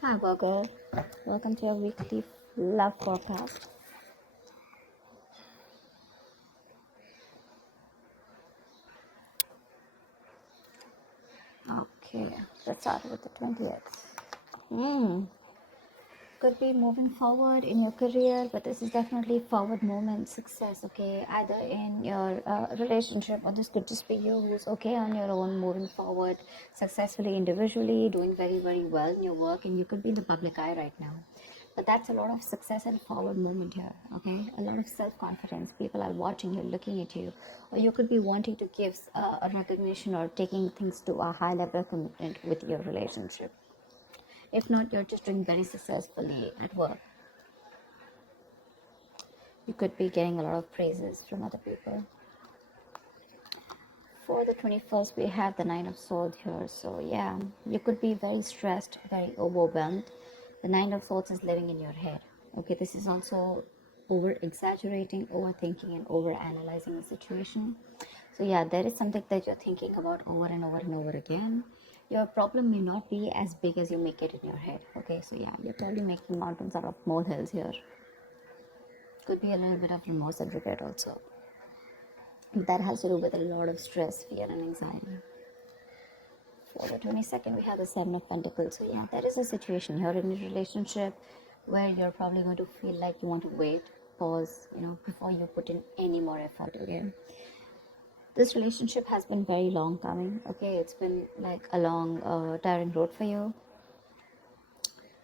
Hi, Virgo. Welcome to your weekly love forecast. Okay, let's start with the 20th. Hmm. Could be moving forward in your career, but this is definitely forward movement, success, okay? Either in your relationship, or this could just be you who's okay on your own, moving forward successfully individually, doing very, very well in your work, and you could be in the public eye right now. But that's a lot of success and forward movement here, okay? A lot of self confidence. People are watching you, looking at you, or you could be wanting to give a recognition or taking things to a high level of commitment with your relationship. If not, you're just doing very successfully at work. You could be getting a lot of praises from other people. For the 21st, we have the Nine of Swords here. So, yeah, you could be very stressed, very overwhelmed. The Nine of Swords is living in your head. Okay, this is also over exaggerating, overthinking, and over analyzing the situation. So, yeah, there is something that you're thinking about over and over and over again. Your problem may not be as big as you make it in your head. Okay, so yeah, you're probably making mountains out of molehills here. Could be a little bit of remorse and regret also. That has to do with a lot of stress, fear, and anxiety. For the 22nd, we have the Seven of Pentacles. So, yeah, there is a situation here in your relationship where you're probably going to feel like you want to wait, pause, before you put in any more effort, okay? This relationship has been very long coming, okay? It's been like a long, tiring road for you.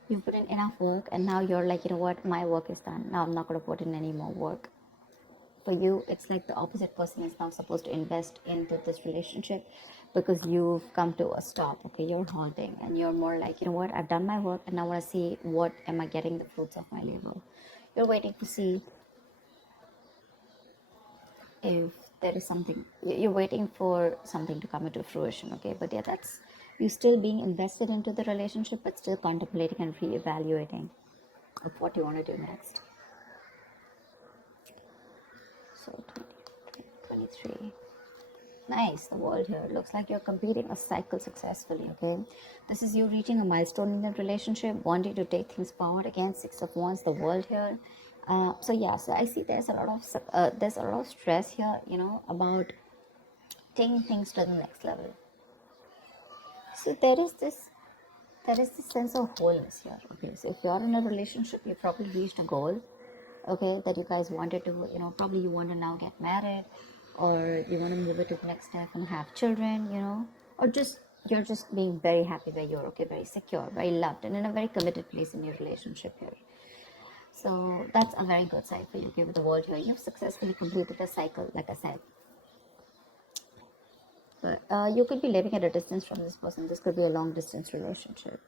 You've put in enough work, and now you're like, you know what, my work is done. Now I'm not going to put in any more work. For you, it's like the opposite person is now supposed to invest into this relationship because you've come to a stop. Okay, you're haunting, and you're more like, you know what, I've done my work, and I want to see what am I getting the fruits of my labor. You're waiting to see if there is something. You're waiting for something to come into fruition. Okay, but yeah, that's you still being invested into the relationship, but still contemplating and reevaluating of what you want to do next. So 23. Nice, the world here. Looks like you're completing a cycle successfully, okay? This is you reaching a milestone in your relationship, wanting to take things forward. Again, Six of Wands, the world here. So yeah, so I see there's a lot of stress here, about taking things to the next level. So there is this sense of wholeness here. Okay, so if you're in a relationship, you probably reached a goal, okay, that you guys wanted to, probably you want to now get married, or you want to move it to the next step and have children, or just you're just being very happy where you're, okay, very secure, very loved, and in a very committed place in your relationship here. So that's a very good side for you, okay, with the world here. You've successfully completed a cycle, like I said. But you could be living at a distance from this person. This could be a long distance relationship.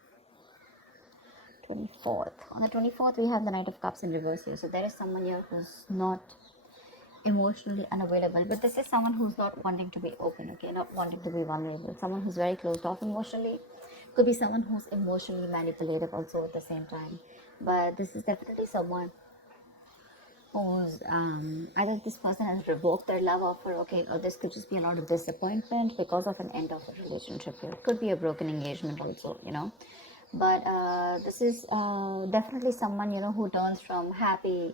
24th. On the 24th, we have the Knight of Cups in reverse here. So there is someone here who's not emotionally unavailable, but this is someone who's not wanting to be open, okay, not wanting to be vulnerable, someone who's very closed off emotionally. Could be someone who's emotionally manipulative also at the same time, but this is definitely someone who's either this person has revoked their love offer, okay, or this could just be a lot of disappointment because of an end of a relationship here. It could be a broken engagement also, but this is definitely someone, who turns from happily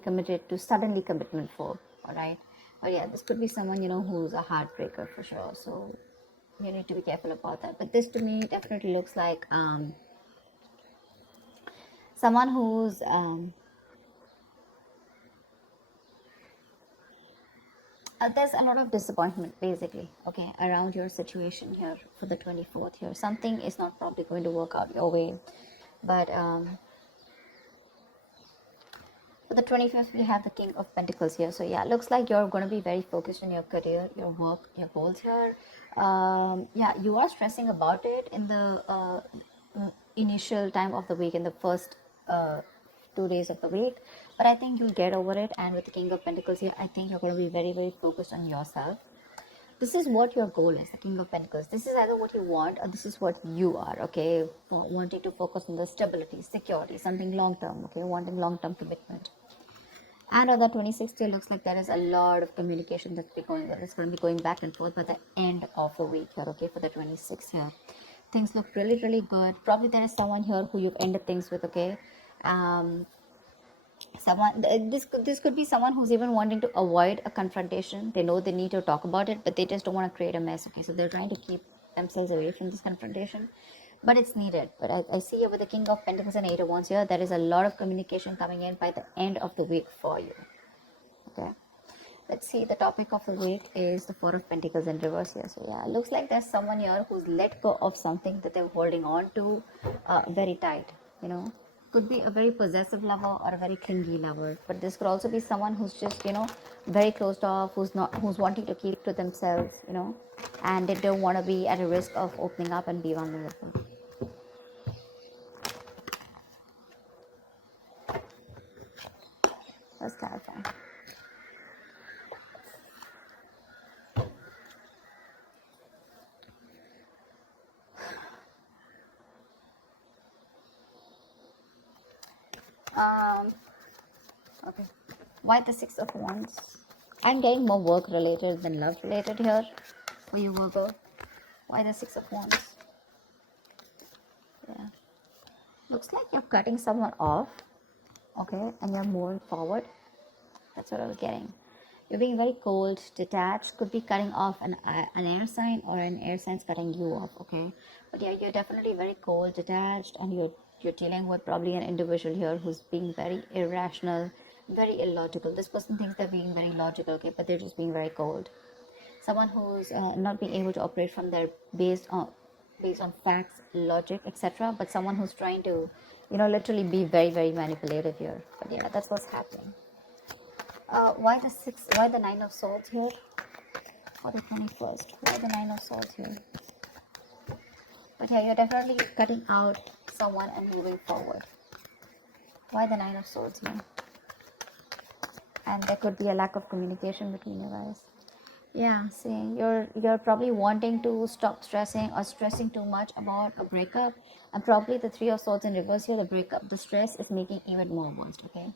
committed to suddenly commitment for, all right? But yeah, this could be someone, who's a heartbreaker for sure, so you need to be careful about that. But this to me definitely looks like someone who's there's a lot of disappointment basically, okay, around your situation here for the 24th here. Something is not probably going to work out your way, but for the 25th, we have the King of Pentacles here. So yeah, looks like you're going to be very focused on your career, your work, your goals here. Yeah, you are stressing about it in the initial time of the week, in the first 2 days of the week. But I think you'll get over it. And with the King of Pentacles here, I think you're going to be very, very focused on yourself. This is what your goal is, the King of Pentacles. This is either what you want or this is what you are, okay? Wanting to focus on the stability, security, something long term, okay? Wanting long term commitment. And on the 26th, it looks like there is a lot of communication that's going to be going back and forth by the end of the week here, okay, for the 26th here. Things look really, really good. Probably there is someone here who you've ended things with, okay? Um, this could be someone who's even wanting to avoid a confrontation. They know they need to talk about it, but they just don't want to create a mess, okay? So they're trying to keep themselves away from this confrontation, but it's needed. But I see here with the King of Pentacles and Eight of Wands here, there is a lot of communication coming in by the end of the week for you, okay? Let's see, the topic of the week is the Four of Pentacles in reverse here. So yeah, it looks like there's someone here who's let go of something that they're holding on to very tight, you know. Could be a very possessive lover or a very clingy lover, but this could also be someone who's just, you know, very closed off, who's wanting to keep to themselves, you know, and they don't want to be at a risk of opening up and be vulnerable. Let's clarify. Okay. Why the Six of Wands? I'm getting more work related than love related here for you, Virgo. Why the Six of Wands? Yeah. Looks like you're cutting someone off, okay, and you're moving forward. That's what I was getting. You're being very cold, detached, could be cutting off an air sign, or an air sign's cutting you off, okay? But yeah, you're definitely very cold, detached, and you're dealing with probably an individual here who's being very irrational, very illogical. This person thinks they're being very logical, okay, but they're just being very cold. Someone who's not being able to operate from their based on facts, logic, etc., but someone who's trying to, you know, literally be very, very manipulative here. But yeah, that's what's happening. Why the Nine of Swords here for the 21st? Why the Nine of Swords here? But yeah, you're definitely cutting out someone and moving forward. Why the Nine of Swords here? And there could be a lack of communication between you guys. Yeah, see, you're probably wanting to stop stressing or stressing too much about a breakup, and probably the Three of Swords in reverse here, the breakup, the stress is making even more worse, okay?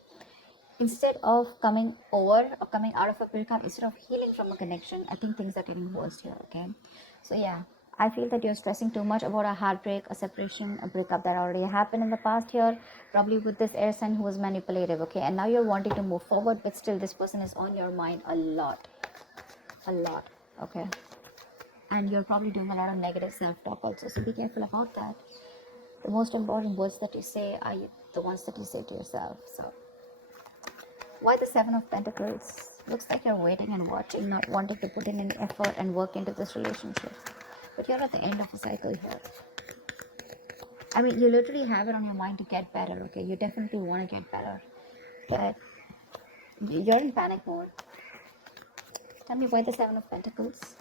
Instead of coming over or coming out of a breakup, instead of healing from a connection, I think things are getting worse here, okay? So yeah, I feel that you're stressing too much about a heartbreak, a separation, a breakup that already happened in the past here, probably with this air sign who was manipulative, okay? And now you're wanting to move forward, but still this person is on your mind a lot, okay? And you're probably doing a lot of negative self-talk also, so be careful about that. The most important words that you say are the ones that you say to yourself. So why the Seven of Pentacles? Looks like you're waiting and watching, not wanting to put in any effort and work into this relationship. But you're at the end of a cycle here. I mean, you literally have it on your mind to get better, okay? You definitely want to get better. But you're in panic mode. Tell me why the Seven of Pentacles?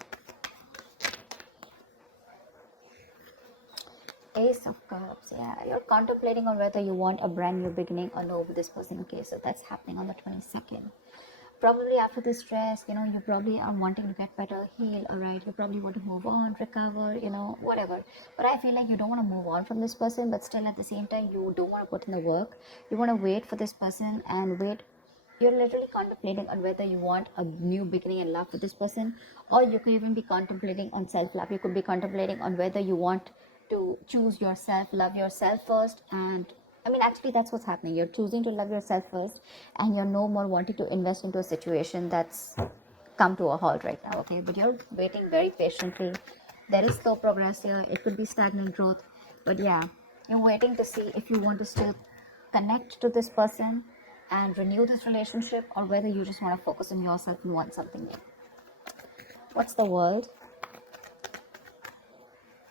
Ace of Cups, yeah. You're contemplating on whether you want a brand new beginning or no with this person, okay? So that's happening on the 22nd. Probably after this stress, you know, you probably are wanting to get better, heal, all right? You probably want to move on, recover, you know, whatever. But I feel like you don't want to move on from this person, but still at the same time, you don't want to put in the work. You want to wait for this person and wait. You're literally contemplating on whether you want a new beginning in love with this person, or you could even be contemplating on self-love. You could be contemplating on whether you want to choose yourself, love yourself first, and I mean, actually, that's what's happening. You're choosing to love yourself first, and you're no more wanting to invest into a situation that's come to a halt right now, okay? But you're waiting very patiently. There is slow progress here. It could be stagnant growth, but yeah, you're waiting to see if you want to still connect to this person and renew this relationship, or whether you just want to focus on yourself and want something new. What's the world?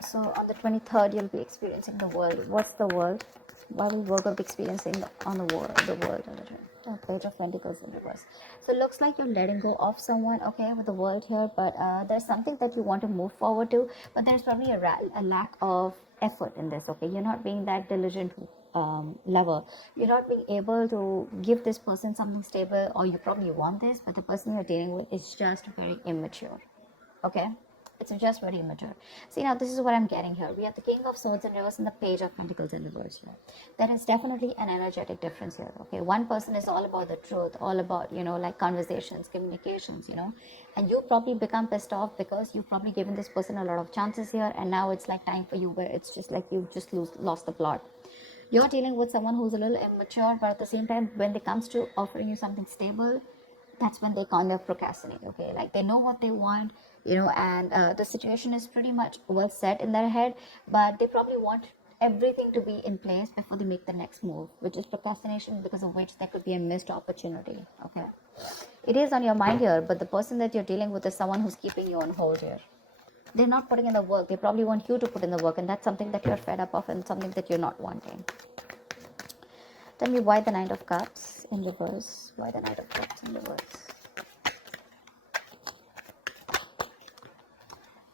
So on the 23rd, you'll be experiencing the world. What's the world? Why will Virgo be experiencing on the world on the Page of Pentacles in reverse? So it looks like you're letting go of someone, okay, with the world here, but there's something that you want to move forward to, but there's probably a lack of effort in this, okay? You're not being that diligent lover. You're not being able to give this person something stable, or you probably want this, but the person you're dealing with is just very immature, okay? It's just very immature. See, now this is what I'm getting here. We have the King of Swords in reverse and the Page of Pentacles in reverse here. There is definitely an energetic difference here. Okay, one person is all about the truth, all about, like conversations, communications, and you probably become pissed off because you've probably given this person a lot of chances here, and now it's like time for you where it's just like you just lost the plot. You're dealing with someone who's a little immature, but at the same time, when it comes to offering you something stable, that's when they kind of procrastinate. Okay, like they know what they want, and the situation is pretty much well set in their head, but they probably want everything to be in place before they make the next move, which is procrastination, because of which there could be a missed opportunity. Okay, it is on your mind here, but the person that you're dealing with is someone who's keeping you on hold here. They're not putting in the work. They probably want you to put in the work, and that's something that you're fed up of and something that you're not wanting. Tell me why the Knight of Cups in reverse. Why the Knight of Cups in reverse?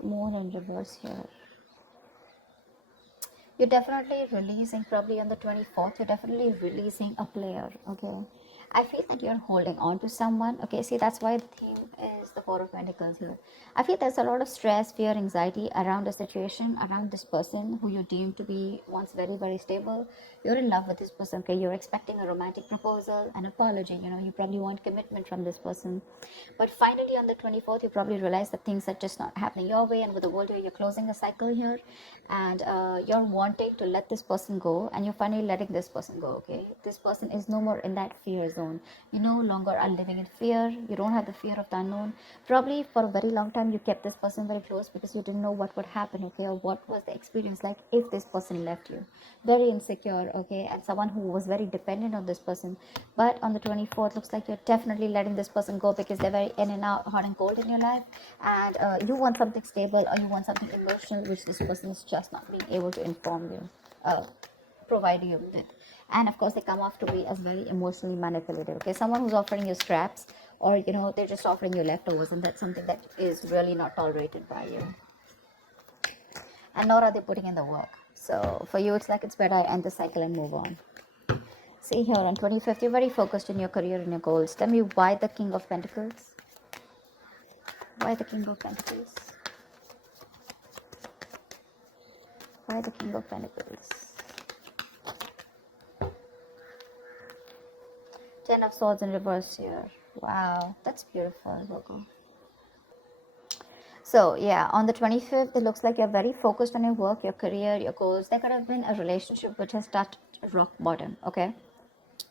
Moon in reverse here. You're definitely releasing, probably on the 24th, you're definitely releasing a player, okay? I feel that you're holding on to someone, okay? See, that's why the theme is the Four of Pentacles here. I feel there's a lot of stress, fear, anxiety around the situation, around this person who you deem to be once very, very stable. You're in love with this person, okay? You're expecting a romantic proposal, an apology, you probably want commitment from this person. But finally, on the 24th, you probably realize that things are just not happening your way, and with the world here, you're closing a cycle here, and you're wanting to let this person go, and you're finally letting this person go, okay? This person is no more in that fear zone. You no longer are living in fear. You don't have the fear of the unknown. Probably for a very long time, you kept this person very close because you didn't know what would happen, okay? Or what was the experience like if this person left you. Very insecure, okay? And someone who was very dependent on this person. But on the 24th, looks like you're definitely letting this person go because they're very in and out, hot and cold in your life. And you want something stable, or you want something emotional, which this person is just not being able to inform you, provide you with. And of course, they come off to be as very emotionally manipulative, okay? Someone who's offering you scraps, or they're just offering you leftovers, and that's something that is really not tolerated by you, and nor are they putting in the work. So for you, it's like it's better I end the cycle and move on. See here, on 25th, you're very focused in your career and your goals. Tell me why the King of Pentacles. Why the King of Pentacles? Why the King of Pentacles? Ten of Swords in reverse here. Wow, that's beautiful, Virgo. So yeah, on the 25th, it looks like you're very focused on your work, your career, your goals. There could have been a relationship which has touched rock bottom, okay?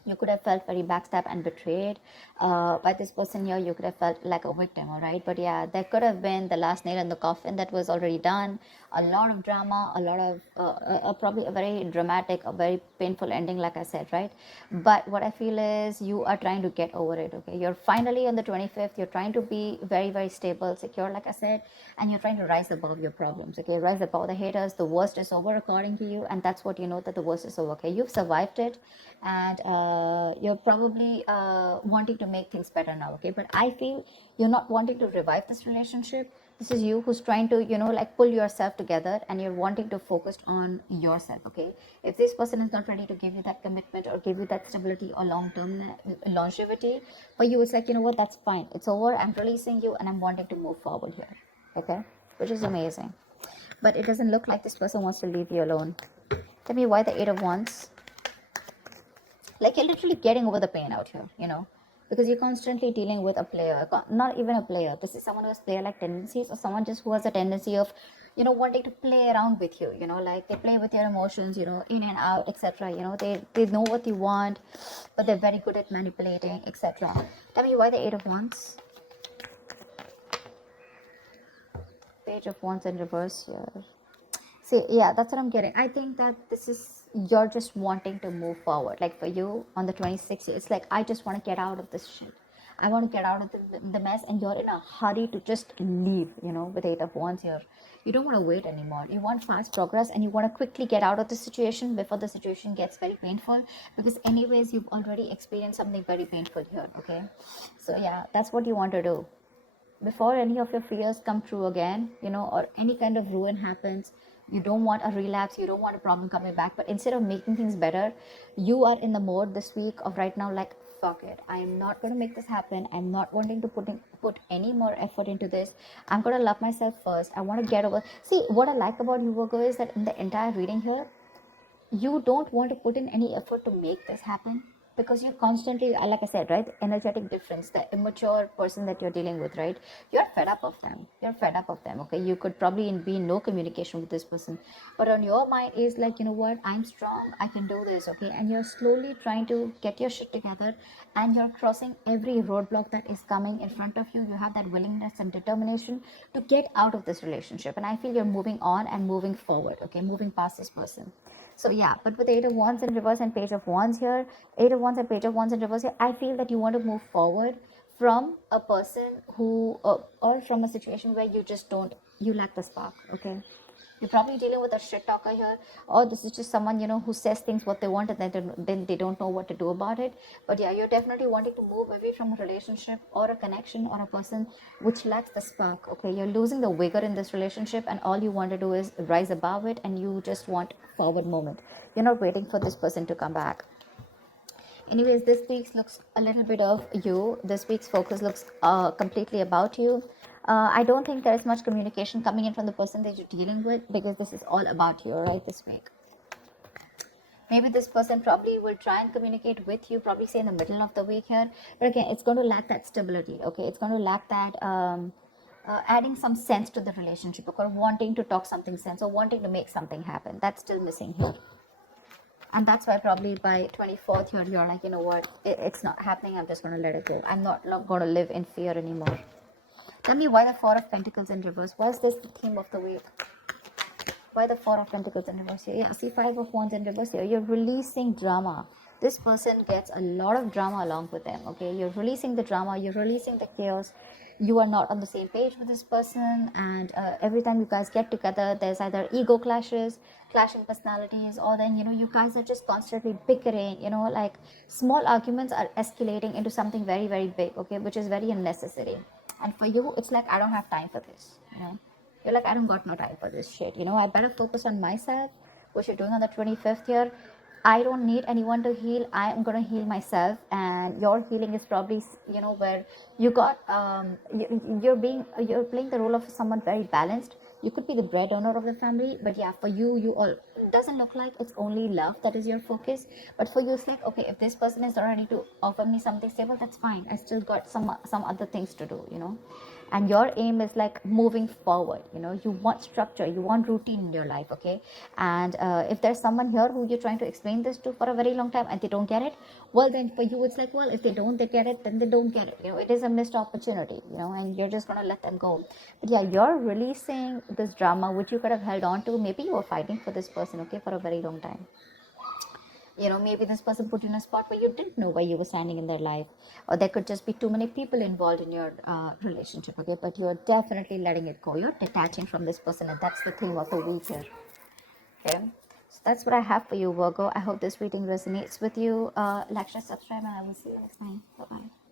You could have felt very backstabbed and betrayed by this person here. You could have felt like a victim, all right? But yeah, there could have been the last nail in the coffin that was already done. A lot of drama, a lot of probably a very dramatic, a very painful ending, like I said, right? But what I feel is you are trying to get over it, okay? You're finally on the 25th. You're trying to be very, very stable, secure, like I said, and you're trying to rise above your problems, okay? Rise above the haters. The worst is over according to you, and that's what you know, that the worst is over, okay? You've survived it, and you're probably wanting to make things better now, okay? But I feel you're not wanting to revive this relationship. This is you who's trying to like pull yourself together, and you're wanting to focus on yourself, okay? If this person is not ready to give you that commitment or give you that stability or long-term longevity, for you it's like, what, that's fine, it's over, I'm releasing you, and I'm wanting to move forward here, okay? Which is amazing. But it doesn't look like this person wants to leave you alone. Tell me why the Eight of Wands. Like, you're literally getting over the pain out here, because you're constantly dealing with a player, not even a player. This is someone who has player-like tendencies, or someone just who has a tendency of, wanting to play around with you, like they play with your emotions, in and out, etc. They know what you want, but they're very good at manipulating, etc. Tell me why the Eight of Wands. Page of Wands in reverse here. See, yeah, that's what I'm getting. I think that this is, you're just wanting to move forward. Like for you, on the 26th, it's like, I just want to get out of this shit. I want to get out of the mess, and you're in a hurry to just leave, with Eight of Wands here. You don't want to wait anymore. You want fast progress, and you want to quickly get out of the situation before the situation gets very painful, because anyways, you've already experienced something very painful here, okay? So yeah, that's what you want to do. Before any of your fears come true again, or any kind of ruin happens, you don't want a relapse, you don't want a problem coming back, but instead of making things better, you are in the mode this week of right now, like, fuck it, I am not going to make this happen. I'm not wanting to put any more effort into this. I'm going to love myself first. I want to get over. See, what I like about you, Virgo, is that in the entire reading here, you don't want to put in any effort to make this happen, because you're constantly, like I said, right, energetic difference, the immature person that you're dealing with, right, you're fed up of them. You're fed up of them. Okay, you could probably be in no communication with this person, but on your mind is like, you know what, I'm strong, I can do this. Okay, and you're slowly trying to get your shit together, and you're crossing every roadblock that is coming in front of you. You have that willingness and determination to get out of this relationship, and I feel you're moving on and moving forward. Okay, moving past this person. So yeah, but with Eight of Wands in reverse and Page of Wands here, Eight of Wands and Page of Wands in reverse here, I feel that you want to move forward from a person who, or from a situation where you just don't, you lack the spark. Okay, you're probably dealing with a shit talker here, or this is just someone, you know, who says things what they want, and then they don't know what to do about it. But yeah, you're definitely wanting to move away from a relationship or a connection or a person which lacks the spark. Okay, you're losing the vigor in this relationship, and all you want to do is rise above it, and you just want forward moment. You're not waiting for this person to come back. Anyways, this week's looks a little bit of you. This week's focus looks completely about you. I don't think there is much communication coming in from the person that you're dealing with, because this is all about you, right, this week. Maybe this person probably will try and communicate with you, probably say in the middle of the week here, but again, it's going to lack that stability. Okay, it's going to lack that adding some sense to the relationship, or wanting to talk something sense, or wanting to make something happen. That's still missing here. And that's why probably by 24th you're like, you know what, it's not happening, I'm just going to let it go. I'm not going to live in fear anymore. Tell me why the Four of Pentacles in reverse. Why is this the theme of the week? Why the Four of Pentacles in reverse here? Yeah, see, Five of Wands in reverse here. You're releasing drama. This person gets a lot of drama along with them. Okay, you're releasing the drama, you're releasing the chaos. You are not on the same page with this person, and every time you guys get together, there's either ego clashes, clashing personalities, or then, you know, you guys are just constantly bickering. You know, like small arguments are escalating into something very, very big. Okay, which is very unnecessary. And for you, it's like, I don't have time for this. You know, you're like, I don't got no time for this shit. You know, I better focus on myself, which you're doing on the 25th here. I don't need anyone to heal. I am going to heal myself. And your healing is probably, you know, where you got, you're playing the role of someone very balanced. You could be the breadwinner of the family, but yeah, for you, it doesn't look like it's only love that is your focus. But for you, it's like, okay, if this person is not ready to offer me something stable, that's fine. I still got some other things to do, you know. And your aim is like moving forward. You know, you want structure, you want routine in your life. Okay, and if there's someone here who you're trying to explain this to for a very long time and they don't get it, well, then for you it's like, well, if they get it, then they don't get it. You know, it is a missed opportunity, you know, and you're just gonna let them go. But yeah, you're releasing this drama which you could have held on to. Maybe you were fighting for this person, okay, for a very long time. You know, maybe this person put you in a spot where you didn't know where you were standing in their life, or there could just be too many people involved in your relationship. Okay, but you're definitely letting it go. You're detaching from this person, and that's the theme of the week here. Okay, so that's what I have for you, Virgo. I hope this reading resonates with you. Like, share, subscribe, and I will see you next time. Bye bye.